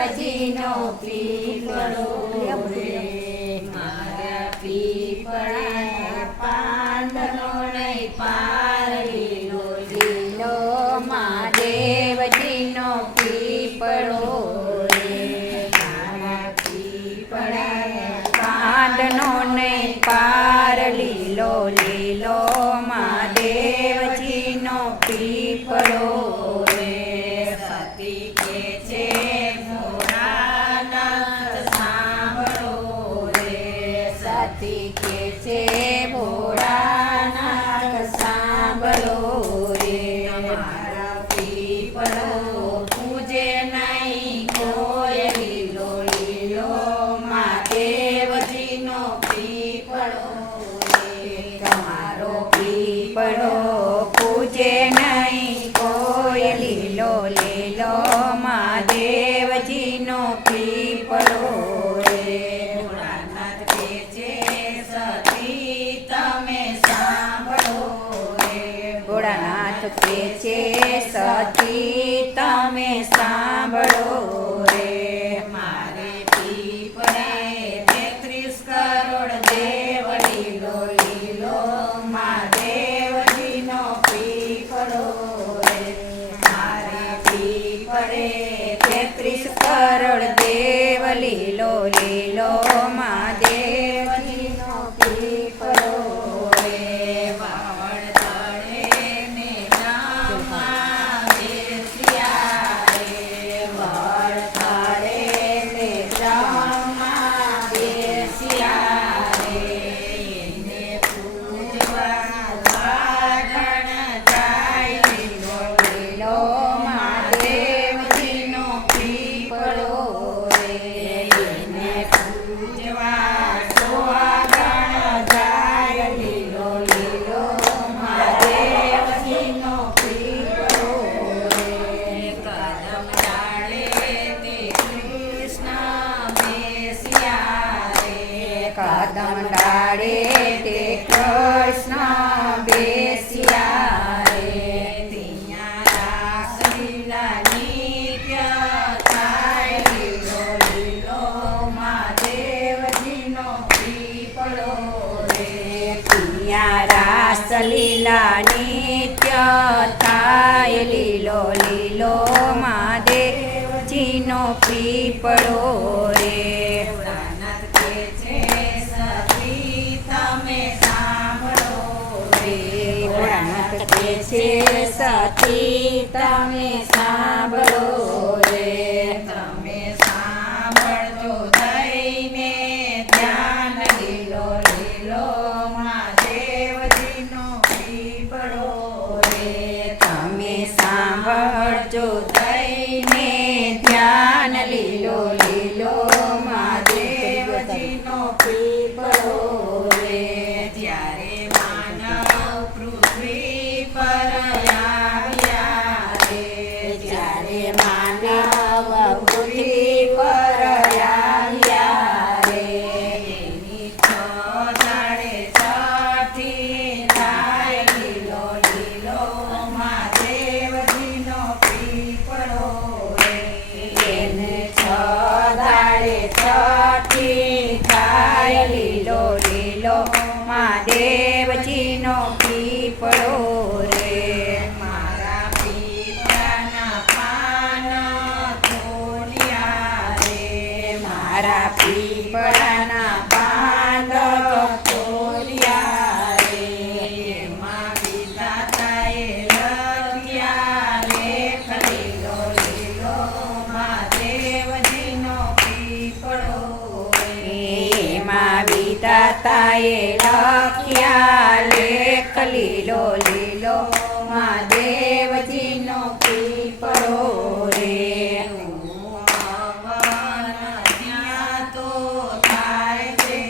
મહાદેવજીનો પીપળો રે મારા પીપળા પાંદનો નહીં પાર લીલો લીલો મહાદેવજીનો પીપળો રે મારા પીપળા પાંદનો નહીં પાર લીલો લીલો મહાદેવજીનો પીપળો રે સતી કે છે ભોળાનાથ સાંભળો રે સતી કે છે ભોળાનાથ સાંભળો રે મારા પીપળો પૂજે નહીં કોઈ લીલો લીલો મહાદેવજીનો પીપળો રે તમારો પીપળો પૂજે નહીં કોઈ લીલો લીલો મહાદેવજીનો પીપળો રે ભોળાનાથ કે છે સતી તમે સાંભળો રે ભોળાનાથ કે છે સતી તમે સાંભળો રે મારે પીપળે 33 કરોડ દેવ લીલો લીલો મહાદેવજીનો પીપળો રે મારે પીપળે 33 કરોડ દેવ લીલો લીલો મહાદેવજીનો પીપળો રે વાવડ તળે ને બ્રહ્મા બેસ્યા રે વડ તળે ને બ્રહ્મા બેસ્યા રે એને પૂજવા વાઢણ જાય લીલો લીલો મહાદેવજીનો પીપળો રે એને પૂજવા સોગણ જાય લીલો લીલો મહાદેવજીનો પીપળો રે કદમ ડાળે તે કૃષ્ણ બેસ્યા રે કદમ ડાળે તે કૃષ્ણ બેસ્યા રે ત્યાં રાસલીલા નિત્ય થાય લીલો લીલો મહાદેવજીનો પીપળો રે ત્યાં રાસલીલા નિત્ય થાય લીલો લીલો મહાદેવજીનો પીપળો રે ભોળાનાથ કે છે સતી તમે સાંભળો રે ભોળાનાથ કે છે સતી તમે સાંભળો રે તમે સાંભળજો દઈને ધ્યાન લીલો લીલો મહાદેવજીનો પીપળો રે તમે સાંભળજો દઈને ધ્યાન લીલો લીલો મહાદેવજીનો પીપળો રે જ્યારે માનવ પૃથ્વી પર આવ્યા રે જ્યારે માનવ પૃથ્વી પર આવ્યા રે એની છોડાડે છઠ્ઠી થાય લીલો લીલો મહાદેવજીનો પીપળો રે એને છોડાડે છઠ્ઠી થાય લીલો લીલો મહાદેવજીનો પીપળો રે મારા પીપળાના પાન તોડ્યા રે મારા પીપળાના પાન તોડ્યા રે એમાં વિધાતાએ લખ્યા લેખ લીલો લીલો મહાદેવજીનો પીપળો રે એમાં વિધાતાએ લખ્યા લેખ લીલો લીલો મહાદેવજીનો પીપળો રે હવન ત્યાં તો થાય છે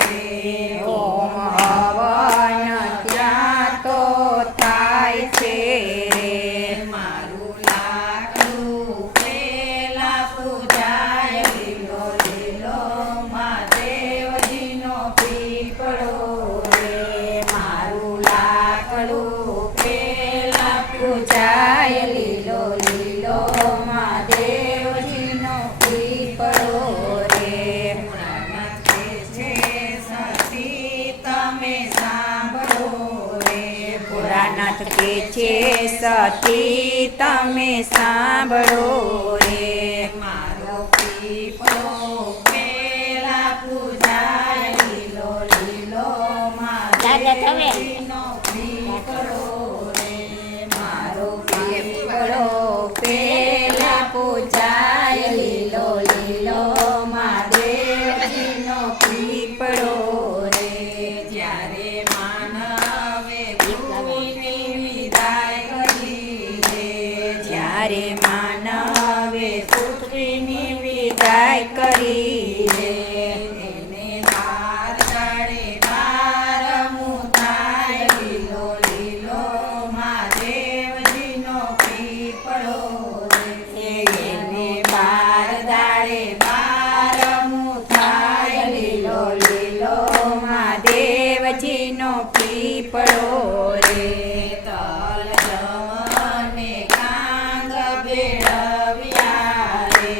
રે ઓમ હવન ત્યાં તો થાય છે રે મારું લાકડું પેલા પૂજાય લીલો લીલો મહાદેવજીનો પીપળો રે મારું લાકડું પેલા સતી તમે સાંભળો રે મારો પીપળો પેલા પૂજાય લીલો લીલો મહાદેવજીનો પીપળો રે મારો પીપળો પેલા પૂજાય લીલો લીલો મહાદેવજીનો પીપળો રે જ્યારે માનવે પૃથ્વીની વિદાય કરી રે જ્યારે માનવે પૃથ્વીની વિદાય કરી રે એને બાર દાડે બારમું થાય લીલો લીલો મહાદેવજીનો પીપળો રે એને બાર દાડે બારમું થાય લીલો લીલો મહાદેવજીનો પીપળો રે તલ જવને કાંગ ભેળવ્યા રે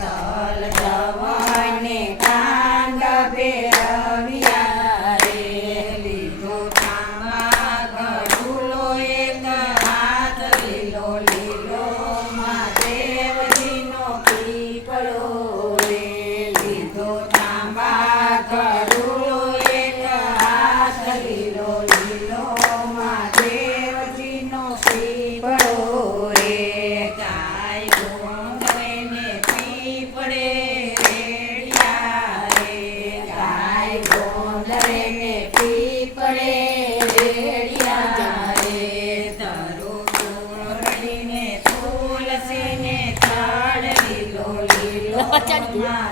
તલ જવને કાંગ ભેળવ્યા રે લીધો તાંબા ઘડુલો એક હાથ લીલો લીલો મહાદેવજીનો પીપળો રે લીધો તાંબા ઘડુલો એક હાથ લીલો લીલો મહાદેવજીનો પીપળો રે ગાય ગોંધળીને પીપળે રેડિયા રે ગાય ગોંધળીને પીપળે રેડિયા રે ધરો ગોરડીને તુલસીને થાળ લીલો લીલો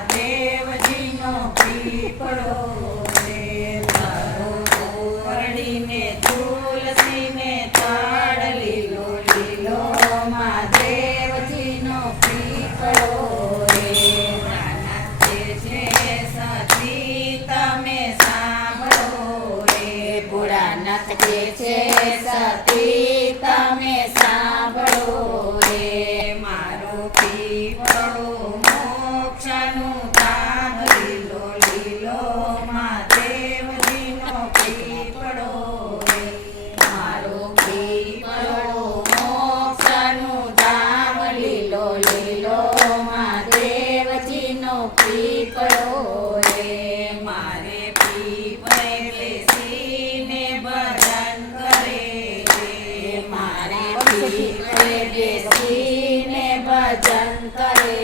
મહાદેવજીનો પીપળો રે ધરો ગોરડીને તુલસીને થાળ લીલો લીલો મહાદેવજીનો પીપળો રે નાનાથે છે સતી તમે સાંભળો રે ભોળાનાથ કે છે સતી તમે સાંભળો રે મારો પીપળો મોક્ષનું ધામ લીલો લીલો મહાદેવજીનો પીપળો રે મારો પીપળો મોક્ષનું ધામ લીલો લીલો મહાદેવજીનો પીપળો રે મારે પીપળે બેસીને ભજન કરે રે મારે પીપળે બેસીને ભજન કરે